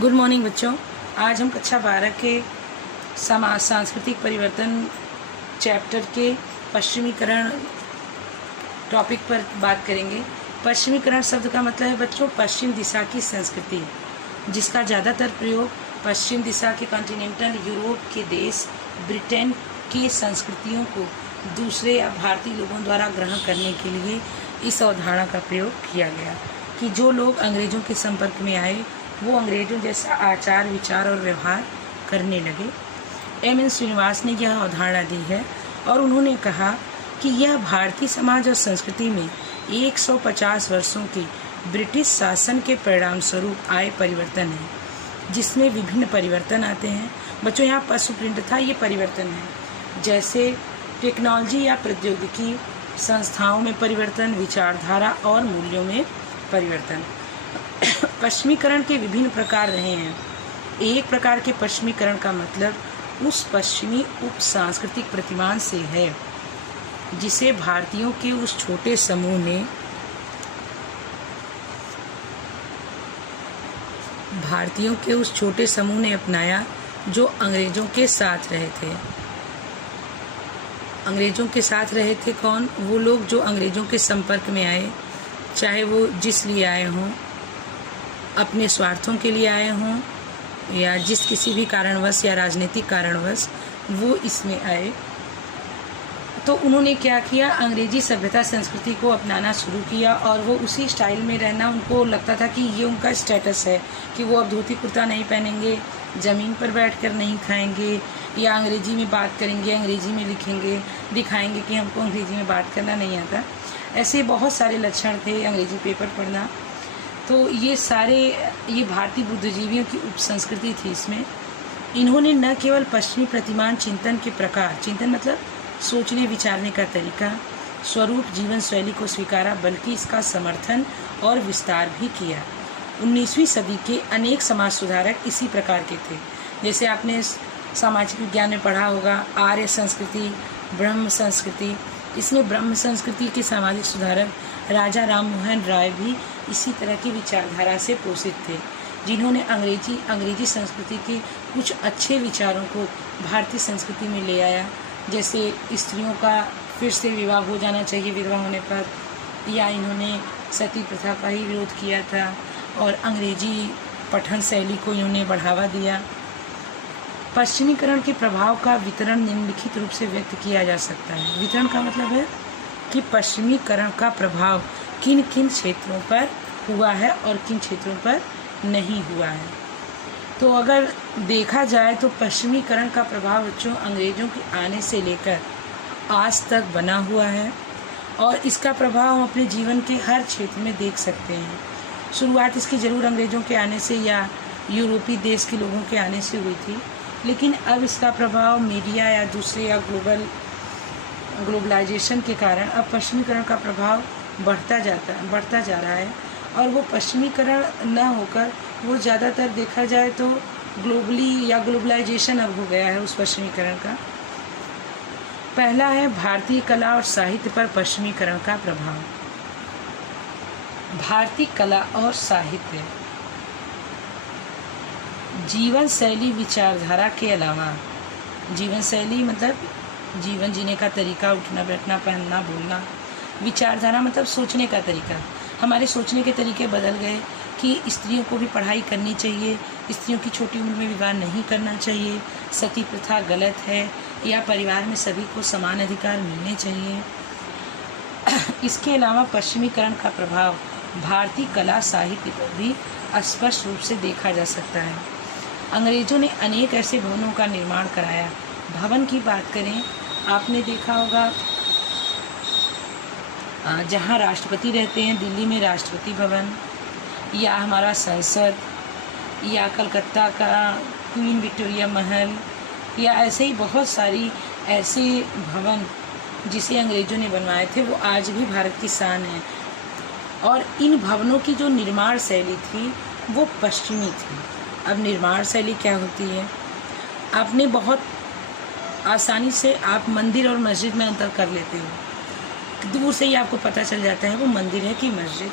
Good morning बच्चों। आज हम कक्षा 12 के समाज सांस्कृतिक परिवर्तन चैप्टर के पश्चिमीकरण टॉपिक पर बात करेंगे। पश्चिमीकरण शब्द का मतलब है बच्चों पश्चिम दिशा की संस्कृति, जिसका ज़्यादातर प्रयोग पश्चिम दिशा के कॉन्टिनेंटल यूरोप के देश ब्रिटेन की संस्कृतियों को दूसरे या भारतीय लोगों द्वारा ग्रहण करने के लिए इस अवधारणा का प्रयोग किया गया कि जो लोग अंग्रेज़ों के संपर्क में आए वो अंग्रेज़ों जैसा आचार विचार और व्यवहार करने लगे। एम.एन. श्रीनिवास ने यह अवधारणा दी है और उन्होंने कहा कि यह भारतीय समाज और संस्कृति में 150 वर्षों के ब्रिटिश शासन के परिणाम स्वरूप आए परिवर्तन है, जिसमें विभिन्न परिवर्तन आते हैं। बच्चों यहाँ पशु प्रिंट था, ये परिवर्तन है, जैसे टेक्नोलॉजी या प्रौद्योगिकी, संस्थाओं में परिवर्तन, विचारधारा और मूल्यों में परिवर्तन। पश्चिमीकरण के विभिन्न प्रकार रहे हैं। एक प्रकार के पश्चिमीकरण का मतलब उस पश्चिमी उप सांस्कृतिक प्रतिमान से है जिसे भारतीयों के उस छोटे समूह ने अपनाया जो अंग्रेजों के साथ रहे थे। अंग्रेजों के साथ रहे थे कौन? वो लोग जो अंग्रेजों के संपर्क में आए, चाहे वो जिस लिए आए हों, अपने स्वार्थों के लिए आए हों या जिस किसी भी कारणवश या राजनीतिक कारणवश वो इसमें आए, तो उन्होंने क्या किया, अंग्रेजी सभ्यता संस्कृति को अपनाना शुरू किया और वो उसी स्टाइल में रहना, उनको लगता था कि ये उनका स्टेटस है कि वो अब धोती कुर्ता नहीं पहनेंगे, ज़मीन पर बैठकर नहीं खाएंगे या अंग्रेजी में बात करेंगे, अंग्रेजी में लिखेंगे, दिखाएंगे कि हमको अंग्रेजी में बात करना नहीं आता। ऐसे बहुत सारे लक्षण थे, अंग्रेजी पेपर पढ़ना। तो ये भारतीय बुद्धिजीवियों की उपसंस्कृति थी। इसमें इन्होंने न केवल पश्चिमी प्रतिमान चिंतन के प्रकार, चिंतन मतलब सोचने विचारने का तरीका, स्वरूप, जीवन शैली को स्वीकारा, बल्कि इसका समर्थन और विस्तार भी किया। 19वीं सदी के अनेक समाज सुधारक इसी प्रकार के थे। जैसे आपने सामाजिक विज्ञान में पढ़ा होगा आर्य संस्कृति, ब्रह्म संस्कृति। इसमें ब्रह्म संस्कृति के सामाजिक सुधारक राजा राम मोहन राय भी इसी तरह की विचारधारा से पोषित थे, जिन्होंने अंग्रेजी संस्कृति के कुछ अच्छे विचारों को भारतीय संस्कृति में ले आया। जैसे स्त्रियों का फिर से विवाह हो जाना चाहिए विधवा होने पर, या इन्होंने सती प्रथा का ही विरोध किया था और अंग्रेजी पठन शैली को इन्होंने बढ़ावा दिया। पश्चिमीकरण के प्रभाव का वितरण निम्नलिखित रूप से व्यक्त किया जा सकता है। वितरण का मतलब है कि पश्चिमीकरण का प्रभाव किन किन क्षेत्रों पर हुआ है और किन क्षेत्रों पर नहीं हुआ है। तो अगर देखा जाए तो पश्चिमीकरण का प्रभाव बच्चों अंग्रेज़ों के आने से लेकर आज तक बना हुआ है और इसका प्रभाव हम अपने जीवन के हर क्षेत्र में देख सकते हैं। शुरुआत इसकी ज़रूर अंग्रेज़ों के आने से या यूरोपीय देश के लोगों के आने से हुई थी, लेकिन अब इसका प्रभाव मीडिया या दूसरे या ग्लोबलाइजेशन के कारण अब पश्चिमीकरण का प्रभाव बढ़ता जा रहा है और वो पश्चिमीकरण न होकर वो ज़्यादातर देखा जाए तो ग्लोबली या ग्लोबलाइजेशन अब हो गया है उस पश्चिमीकरण का। पहला है भारतीय कला और साहित्य पर पश्चिमीकरण का प्रभाव। भारतीय कला और साहित्य जीवन शैली विचारधारा के अलावा, जीवन शैली मतलब जीवन जीने का तरीका, उठना बैठना पहनना बोलना, विचारधारा मतलब सोचने का तरीका। हमारे सोचने के तरीके बदल गए कि स्त्रियों को भी पढ़ाई करनी चाहिए, स्त्रियों की छोटी उम्र में विवाह नहीं करना चाहिए, सती प्रथा गलत है या परिवार में सभी को समान अधिकार मिलने चाहिए। इसके अलावा पश्चिमीकरण का प्रभाव भारतीय कला साहित्य पर भी स्पष्ट रूप से देखा जा सकता है। अंग्रेज़ों ने अनेक ऐसे भवनों का निर्माण कराया। भवन की बात करें, आपने देखा होगा जहाँ राष्ट्रपति रहते हैं, दिल्ली में राष्ट्रपति भवन, या हमारा संसद, या कलकत्ता का क्वीन विक्टोरिया महल, या ऐसे ही बहुत सारी ऐसे भवन जिसे अंग्रेज़ों ने बनवाए थे, वो आज भी भारत की शान है। और इन भवनों की जो निर्माण शैली थी वो पश्चिमी थी। अब निर्माण शैली क्या होती है, आपने बहुत आसानी से आप मंदिर और मस्जिद में अंतर कर लेते हो, दूर से ही आपको पता चल जाता है वो मंदिर है कि मस्जिद।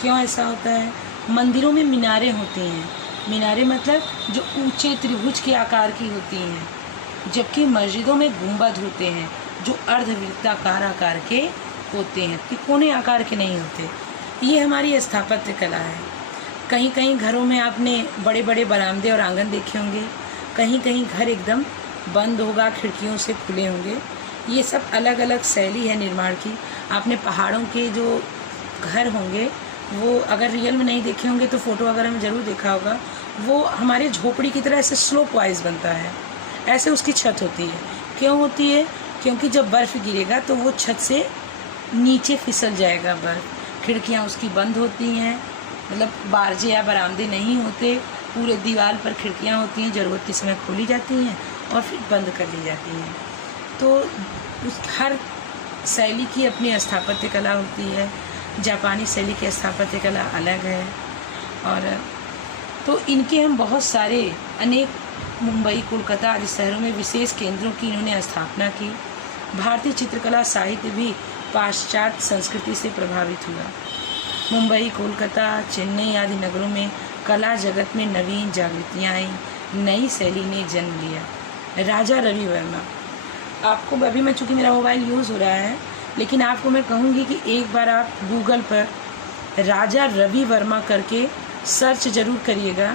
क्यों ऐसा होता है? मंदिरों में मीनारें होती हैं, मीनारें मतलब जो ऊंचे त्रिभुज के आकार की होती हैं, जबकि मस्जिदों में गुंबद होते हैं जो अर्धवृत्ताकार आकार के होते हैं, तिकोने आकार के नहीं होते। ये हमारी स्थापत्य कला है। कहीं कहीं घरों में आपने बड़े बड़े बरामदे और आंगन देखे होंगे, कहीं कहीं घर एकदम बंद होगा, खिड़कियों से खुले होंगे। ये सब अलग अलग शैली है निर्माण की। आपने पहाड़ों के जो घर होंगे वो अगर रियल में नहीं देखे होंगे तो फ़ोटो वगैरह में ज़रूर देखा होगा। वो हमारे झोपड़ी की तरह ऐसे स्लोप वाइज बनता है, ऐसे उसकी छत होती है। क्यों होती है? क्योंकि जब बर्फ़ गिरेगा तो वो छत से नीचे फिसल जाएगा बर्फ़। खिड़कियाँ उसकी बंद होती हैं, मतलब बारजे या बरामदे नहीं होते, पूरे दीवार पर खिड़कियाँ होती हैं, ज़रूरत के समय खोली जाती हैं और फिर बंद कर ली जाती हैं। तो उस हर शैली की अपनी स्थापत्य कला होती है। जापानी शैली की स्थापत्य कला अलग है। और तो इनके हम बहुत सारे अनेक मुंबई, कोलकाता आदि शहरों में विशेष केंद्रों की इन्होंने स्थापना की। भारतीय चित्रकला साहित्य भी पाश्चात्य संस्कृति से प्रभावित हुआ। मुंबई, कोलकाता, चेन्नई आदि नगरों में कला जगत में नवीन जागृतियाँ आईं, नई शैली ने जन्म लिया। राजा रवि वर्मा, आपको अभी मैं चूँकि मेरा मोबाइल यूज़ हो रहा है, लेकिन आपको मैं कहूँगी कि एक बार आप गूगल पर राजा रवि वर्मा करके सर्च ज़रूर करिएगा।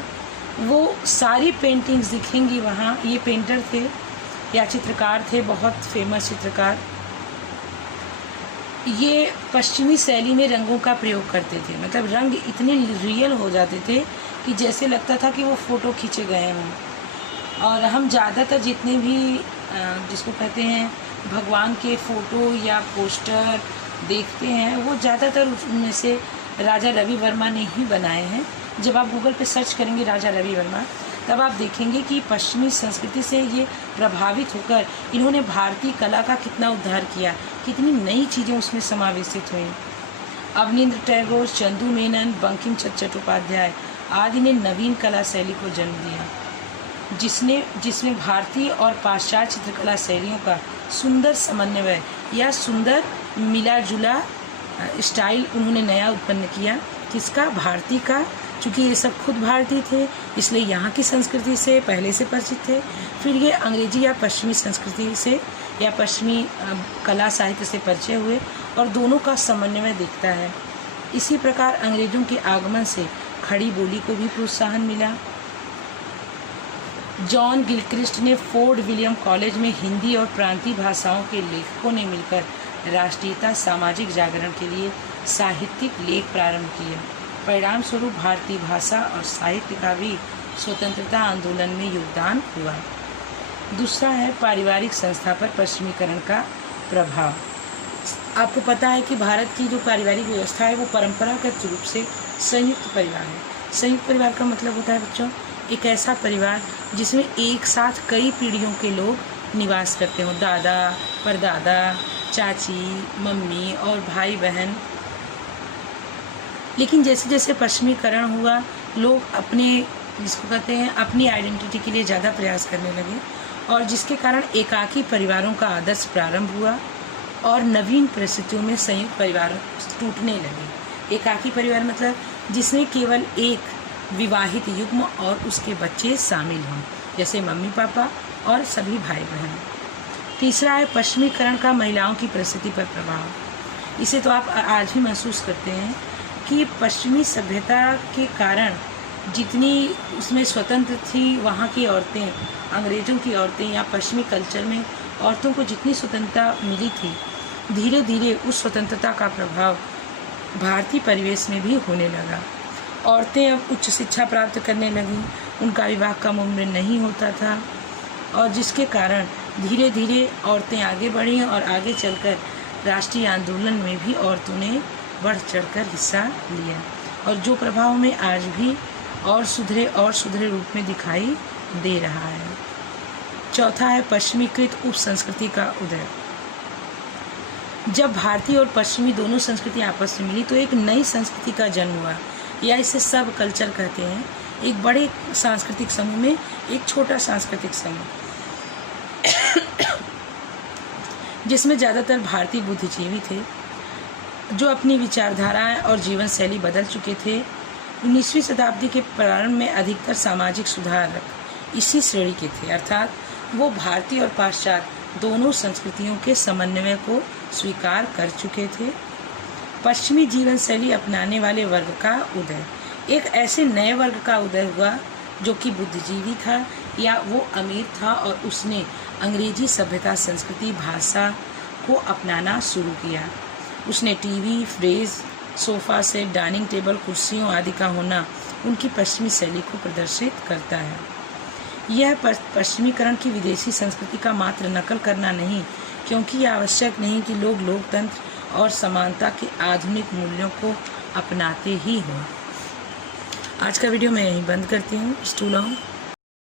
वो सारी पेंटिंग्स दिखेंगी वहाँ। ये पेंटर थे या चित्रकार थे, बहुत फेमस चित्रकार। ये पश्चिमी शैली में रंगों का प्रयोग करते थे, मतलब रंग इतने रियल हो जाते थे कि जैसे लगता था कि वो फ़ोटो खींचे गए हों। और हम ज़्यादातर जितने भी जिसको कहते हैं भगवान के फ़ोटो या पोस्टर देखते हैं, वो ज़्यादातर उनमें से राजा रवि वर्मा ने ही बनाए हैं। जब आप गूगल पे सर्च करेंगे राजा रवि वर्मा, तब आप देखेंगे कि पश्चिमी संस्कृति से ये प्रभावित होकर इन्होंने भारतीय कला का कितना उद्धार किया, कितनी नई चीज़ें उसमें समावेशित हुई। अवनींद्र टैगोर, चंदू मेनन, बंकिम चंद्र चट्टोपाध्याय आदि ने नवीन कला शैली को जन्म दिया, जिसमें भारतीय और पाश्चात्य चित्रकला शैलियों का सुंदर समन्वय या सुंदर मिला जुला स्टाइल उन्होंने नया उत्पन्न किया। किसका? भारतीय का। चूँकि ये सब खुद भारतीय थे, इसलिए यहाँ की संस्कृति से पहले से परिचित थे। फिर ये अंग्रेजी या पश्चिमी संस्कृति से या पश्चिमी कला साहित्य से परिचय हुए और दोनों का समन्वय दिखता है। इसी प्रकार अंग्रेजों के आगमन से खड़ी बोली को भी प्रोत्साहन मिला। जॉन गिलक्रिस्ट ने फोर्ट विलियम कॉलेज में हिंदी और प्रांतीय भाषाओं के लेखकों ने मिलकर राष्ट्रीयता, सामाजिक जागरण के लिए साहित्यिक लेख प्रारंभ किए। परिणाम स्वरूप भारतीय भाषा और साहित्य का भी स्वतंत्रता आंदोलन में योगदान हुआ। दूसरा है पारिवारिक संस्था पर पश्चिमीकरण का प्रभाव। आपको पता है कि भारत की जो पारिवारिक व्यवस्था है वो परंपरागत रूप से संयुक्त परिवार है। संयुक्त परिवार का मतलब होता है बच्चों, एक ऐसा परिवार जिसमें एक साथ कई पीढ़ियों के लोग निवास करते हों, दादा, परदादा, चाची, मम्मी और भाई बहन। लेकिन जैसे जैसे पश्चिमीकरण हुआ, लोग अपने जिसको कहते हैं अपनी आइडेंटिटी के लिए ज़्यादा प्रयास करने लगे और जिसके कारण एकाकी परिवारों का आदर्श प्रारंभ हुआ और नवीन परिस्थितियों में संयुक्त परिवार टूटने लगे। एकाकी परिवार मतलब जिसमें केवल एक विवाहित युग्म और उसके बच्चे शामिल हों, जैसे मम्मी पापा और सभी भाई बहन। तीसरा है पश्चिमीकरण का महिलाओं की परिस्थिति पर प्रभाव। इसे तो आप आज भी महसूस करते हैं कि पश्चिमी सभ्यता के कारण जितनी उसमें स्वतंत्र थी वहाँ की औरतें, अंग्रेज़ों की औरतें या पश्चिमी कल्चर में औरतों को जितनी स्वतंत्रता मिली थी, धीरे धीरे उस स्वतंत्रता का प्रभाव भारतीय परिवेश में भी होने लगा। औरतें अब उच्च शिक्षा प्राप्त करने लगीं, उनका विवाह कम उम्र नहीं होता था और जिसके कारण धीरे धीरे औरतें आगे बढ़ीं और आगे चलकर राष्ट्रीय आंदोलन में भी औरतों ने बढ़ चढ़कर हिस्सा लिया और जो प्रभाव में आज भी और सुधरे रूप में दिखाई दे रहा है। चौथा है पश्चिमीकृत उप संस्कृति का उदय। जब भारतीय और पश्चिमी दोनों संस्कृति आपस में मिली तो एक नई संस्कृति का जन्म हुआ, या इसे सब कल्चर कहते हैं। एक बड़े सांस्कृतिक समूह में एक छोटा सांस्कृतिक समूह जिसमें ज़्यादातर भारतीय बुद्धिजीवी थे जो अपनी विचारधाराएं और जीवन शैली बदल चुके थे। 19वीं शताब्दी के प्रारंभ में अधिकतर सामाजिक सुधारक इसी श्रेणी के थे, अर्थात वो भारतीय और पाश्चात्य दोनों संस्कृतियों के समन्वय को स्वीकार कर चुके थे। पश्चिमी जीवन शैली अपनाने वाले वर्ग का उदय, एक ऐसे नए वर्ग का उदय हुआ जो कि बुद्धिजीवी था या वो अमीर था और उसने अंग्रेजी सभ्यता, संस्कृति, भाषा को अपनाना शुरू किया। उसने TV, fridge, sofa set, dining table, कुर्सियों आदि का होना उनकी पश्चिमी शैली को प्रदर्शित करता है। यह पश्चिमीकरण की विदेशी संस्कृति का मात्र नकल करना नहीं, क्योंकि यह आवश्यक नहीं कि लोग लोकतंत्र और समानता के आधुनिक मूल्यों को अपनाते ही हों। आज का वीडियो मैं यहीं बंद करती हूँ। Too long.